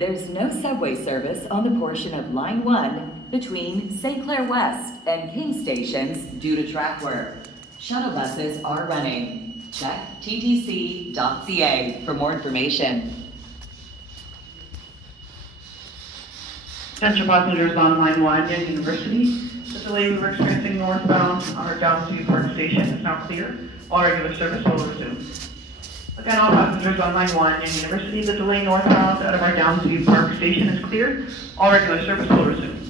There's no subway service on the portion of Line 1 between St. Clair West and King Stations due to track work. Shuttle buses are running. Check ttc.ca for more information. Attention passengers on Line 1 at University. The delay we were experiencing northbound on our Downsview Park Station is now clear. All regular service will resume. Again, all passengers on Line 1 at University, the delay northbound out of our Downsview Park Station is clear. All regular service will resume.